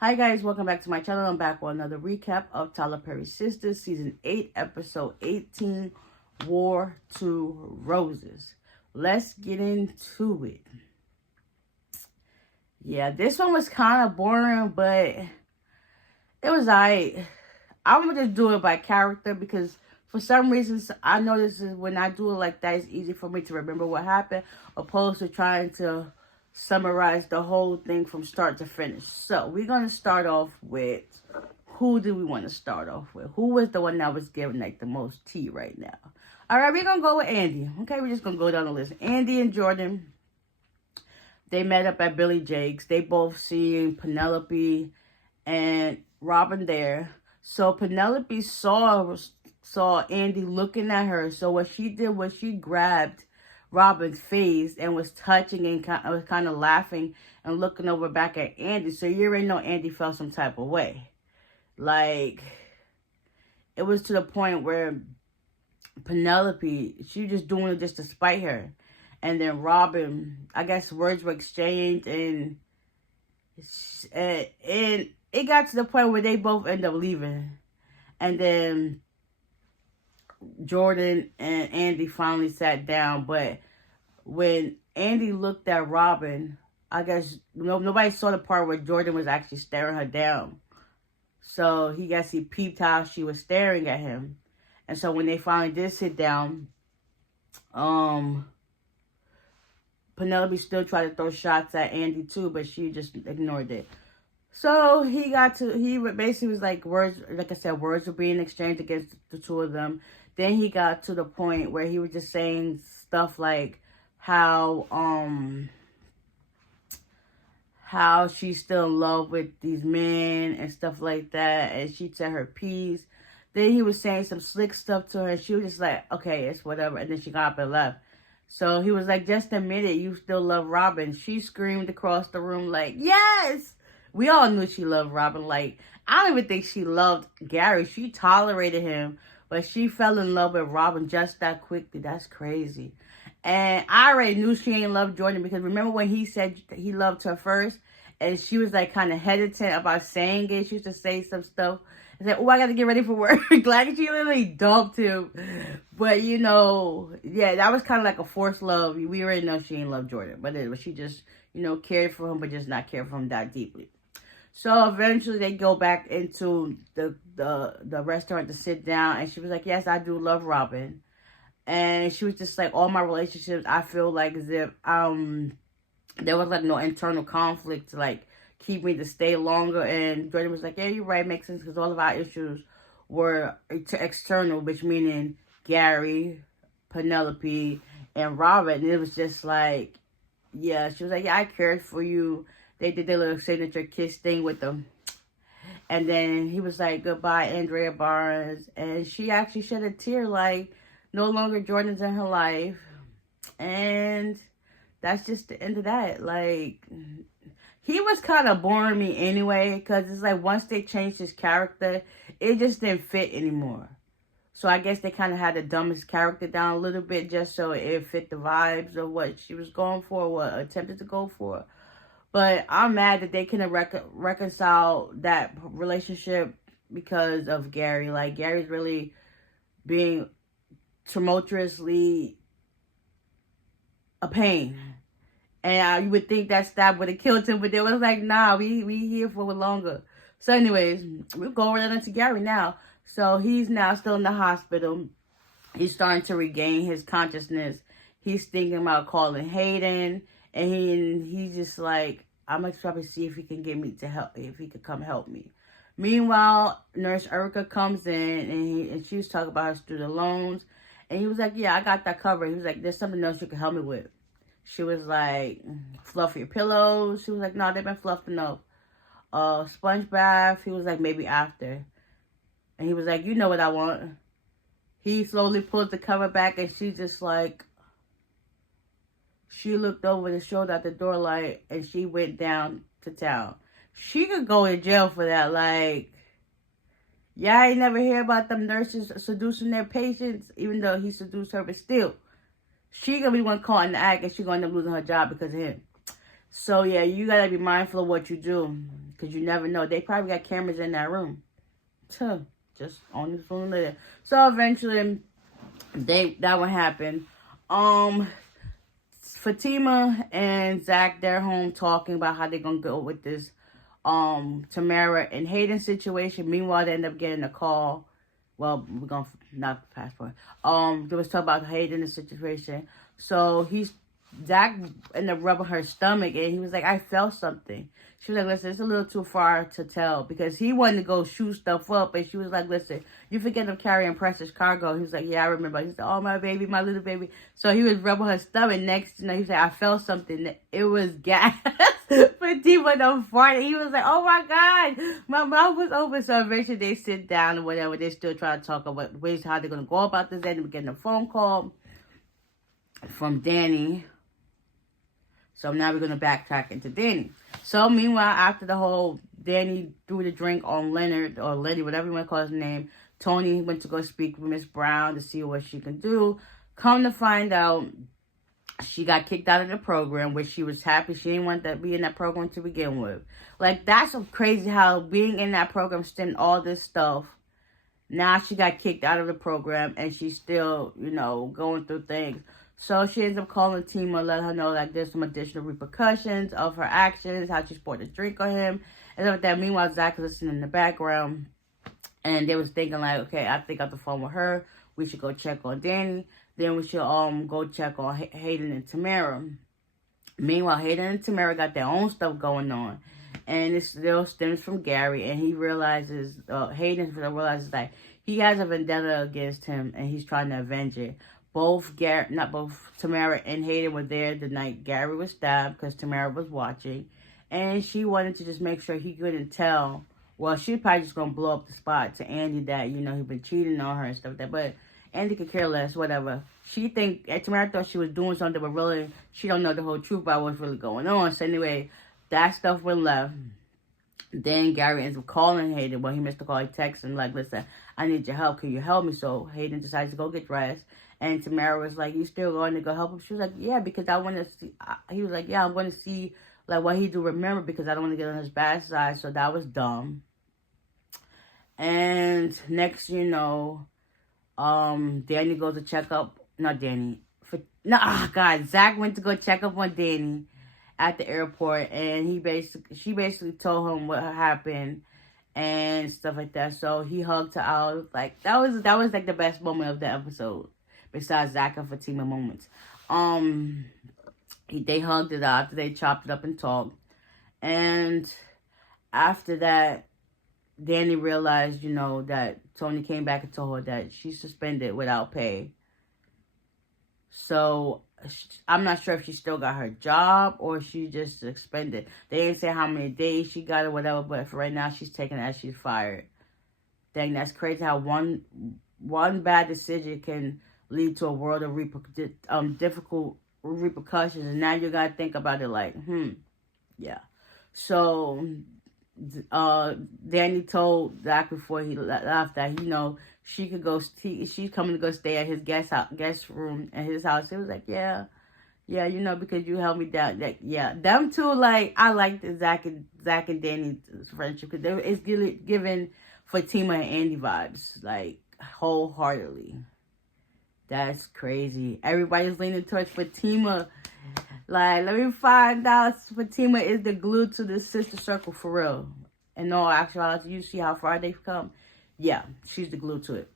Hi guys, welcome back to my channel. I'm back with another recap of Tyler Perry's Sistas, Season 8, Episode 18, War to Roses. Let's get into it. Yeah, this one was kind of boring, but it was alright. I'm going to just do it by character because for some reasons I notice when I do it like that, it's easy for me to remember what happened opposed to trying to summarize the whole thing from start to finish. So we're going to start off with, who do we want to start off with? Who was the one that was giving like the most tea right now? All right, we're going to go with Andy. Okay, we're just going to go down the list. Andy and Jordan, they met up at Billy Jake's. They both seen Penelope and Robin there. So Penelope saw Andy looking at her. So what she did was she grabbed Robin's face and was touching and was kind of laughing and looking over back at Andy. So you already know Andy felt some type of way. Like, it was to the point where Penelope, she was just doing it just to spite her. And then Robin, I guess words were exchanged, and it got to the point where they both end up leaving. And then Jordan and Andy finally sat down, but when Andy looked at Robin, I guess nobody saw the part where Jordan was actually staring her down. So he peeped how she was staring at him. And so when they finally did sit down, Penelope still tried to throw shots at Andy too, but she just ignored it. So he basically was like, words, like I said, words were being exchanged against the two of them. Then he got to the point where he was just saying stuff like how she's still in love with these men and stuff like that, and she said her piece. Then he was saying some slick stuff to her, and she was just like, okay, it's whatever. And then she got up and left. So he was like, just admit it, you still love Robin. She screamed across the room like, yes! We all knew she loved Robin. Like, I don't even think she loved Gary. She tolerated him, but she fell in love with Robin just that quickly. That's crazy. And I already knew she ain't loved Jordan because remember when he said he loved her first? And she was like kind of hesitant about saying it. She used to say some stuff. I said, oh, I got to get ready for work. Like, she literally dumped him. But, you know, yeah, that was kind of like a forced love. We already know she ain't love Jordan. But she just, you know, cared for him, but just not cared for him that deeply. So eventually they go back into the restaurant to sit down. And she was like, yes, I do love Robin. And she was just like, all my relationships, I feel like as if there was like no internal conflict to like keep me to stay longer. And Jordan was like, yeah, you're right, makes sense, because all of our issues were external, which meaning Gary, Penelope, and Robert. And it was just like, yeah, she was like, yeah, I cared for you. They did their little signature kiss thing with them. And then he was like, goodbye, Andrea Barnes. And she actually shed a tear, like, no longer Jordan's in her life. And that's just the end of that. Like, he was kind of boring me anyway, because it's like once they changed his character, it just didn't fit anymore. So I guess they kind of had to dumb his character down a little bit just so it fit the vibes of what she was going for, what attempted to go for. But I'm mad that they couldn't reconcile that relationship because of Gary. Like, Gary's really being tumultuously a pain. And you would think that stab would have killed him, but they was like, nah, we here for longer. So anyways, we'll go right into Gary now. So he's now still in the hospital. He's starting to regain his consciousness. He's thinking about calling Hayden. And he's just like, I'm going to try to see if he can get me to help, if he could come help me. Meanwhile, Nurse Erica comes in and she was talking about her student loans. And he was like, yeah, I got that covered. He was like, there's something else you can help me with. She was like, fluff your pillows. She was like, no, they've been fluffed enough. Sponge bath. He was like, maybe after. And he was like, you know what I want. He slowly pulled the cover back and she just like, she looked over the shoulder at the door light and she went down to town. She could go to jail for that. Like, yeah, I ain't never hear about them nurses seducing their patients, even though he seduced her, but still. She gonna be one caught in the act and she gonna end up losing her job because of him. So, yeah, you got to be mindful of what you do because you never know. They probably got cameras in that room. So, just on the phone later. So, eventually, that one happened. Fatima and Zach, they're home talking about how they're going to go with this Tamara and Hayden situation. Meanwhile, they end up getting a call. Well, we're going to not fast forward. There was talk about Hayden the situation. So Zach ended up rubbing her stomach and he was like, I felt something. She was like, listen, it's a little too far to tell because he wanted to go shoot stuff up. And she was like, listen, you forget I'm carrying precious cargo. He was like, yeah, I remember. He said, oh, my baby, my little baby. So he was rubbing her stomach. Next, he said, I felt something. It was gas. Fatima done farted. He was like, oh, my God. My mouth was open. So eventually they sit down or whatever. They still try to talk about ways how they're going to go about this. They end up getting a phone call from Danni. So now we're going to backtrack into Danni. So meanwhile, after the whole Danni threw the drink on Leonard, or Lenny, whatever you want to call his name, Tony went to go speak with Miss Brown to see what she can do. Come to find out, she got kicked out of the program, which she was happy. She didn't want to be in that program to begin with. Like, that's so crazy how being in that program stemmed all this stuff. Now she got kicked out of the program, and she's still, going through things. So she ends up calling Tima, let her know like there's some additional repercussions of her actions, how she poured a drink on him, and stuff like that. Meanwhile, Zach is listening in the background, and they was thinking like, okay, I think I have the phone with her. We should go check on Danni. Then we should go check on Hayden and Tamara. Meanwhile, Hayden and Tamara got their own stuff going on, and it still stems from Gary. And he realizes, Hayden realizes that he has a vendetta against him, and he's trying to avenge it. Both Tamara and Hayden were there the night Gary was stabbed because Tamara was watching. And she wanted to just make sure he couldn't tell. Well, she probably just going to blow up the spot to Andy that, he'd been cheating on her and stuff like that. But Andy could care less, whatever. Tamara thought she was doing something, but really, she don't know the whole truth about what's really going on. So anyway, that stuff went left. Then Gary ends up calling Hayden. Well, he missed the call. He texted him like, listen, I need your help. Can you help me? So Hayden decides to go get dressed. And Tamara was like, you still going to go help him? She was like, yeah, because I want to see. He was like, yeah, I'm going to see like what he do remember because I don't want to get on his bad side. So that was dumb. And next, Danni goes to check up. Not Danni. Zach went to go check up on Danni at the airport. And she basically told him what happened and stuff like that. So he hugged her out. Like, that was like the best moment of the episode. Besides Zach and Fatima moments. They hugged it out after they chopped it up and talked. And after that, Danni realized, that Tony came back and told her that she's suspended without pay. So, I'm not sure if she still got her job or she just suspended. They didn't say how many days she got or whatever, but for right now, she's taking it as she's fired. Dang, that's crazy how one bad decision can lead to a world of difficult repercussions. And now you got to think about it like, yeah. So, Danni told Zach before he left that, she could go, she's coming to go stay at his guest room at his house. He was like, yeah, because you held me down. Like, yeah, them two, like, I like the Zach and Danny's friendship because it's giving Fatima and Andy vibes, like, wholeheartedly. That's crazy. Everybody's leaning towards Fatima. Like, let me find out Fatima is the glue to the sister circle for real. In all actuality, you see how far they've come? Yeah, she's the glue to it.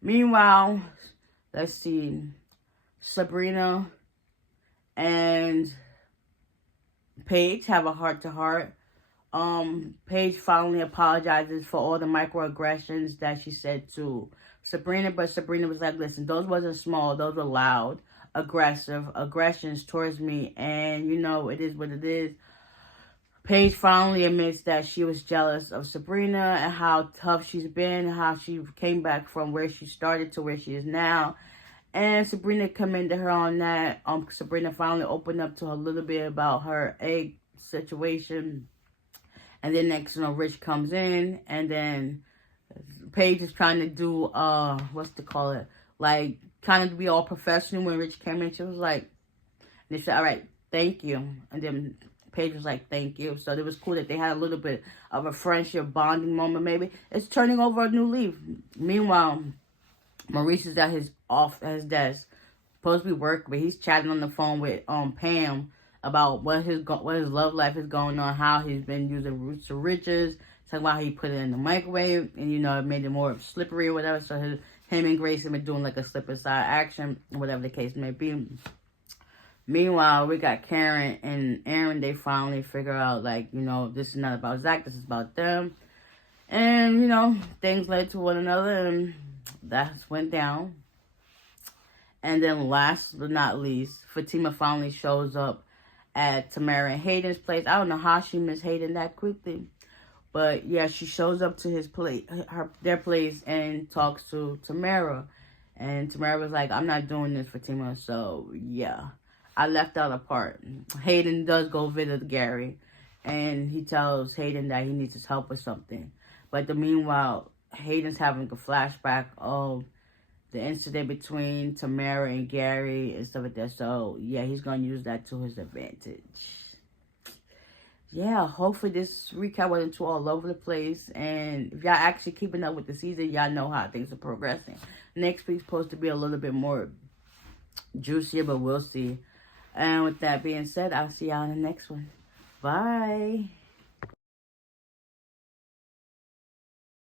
Meanwhile, let's see. Sabrina and Paige have a heart-to-heart. Paige finally apologizes for all the microaggressions that she said to Sabrina, but Sabrina was like, listen, those wasn't small, those were loud, aggressive aggressions towards me, and it is what it is. Paige finally admits that she was jealous of Sabrina and how tough she's been, how she came back from where she started to where she is now. And Sabrina commended her on that. Sabrina finally opened up to her a little bit about her egg situation. And then next, Rich comes in, and then Paige is trying to do, like, kind of be all professional when Rich came in. She was like, they said, all right, thank you. And then Paige was like, thank you. So it was cool that they had a little bit of a friendship bonding moment, maybe. It's turning over a new leaf. Meanwhile, Maurice is at his desk, supposed to be working, but he's chatting on the phone with Pam about what his love life is going on, how he's been using roots to riches, talking about how he put it in the microwave, and it made it more slippery or whatever. So him and Grace have been doing like a slip and slide action, whatever the case may be. Meanwhile, we got Karen and Aaron. They finally figure out, like, this is not about Zach. This is about them. And, things led to one another, and that went down. And then last but not least, Fatima finally shows up at Tamara and Hayden's place. I don't know how she missed Hayden that quickly. But, yeah, she shows up to their place and talks to Tamara. And Tamara was like, I'm not doing this, Fatima. So, yeah. I left out a part. Hayden does go visit Gary, and he tells Hayden that he needs his help with something. But meanwhile, Hayden's having a flashback of the incident between Tamara and Gary and stuff like that. So, yeah, he's going to use that to his advantage. Yeah, hopefully this recap wasn't too all over the place. And if y'all actually keeping up with the season, y'all know how things are progressing. Next week's supposed to be a little bit more juicier, but we'll see. And with that being said, I'll see y'all in the next one. Bye.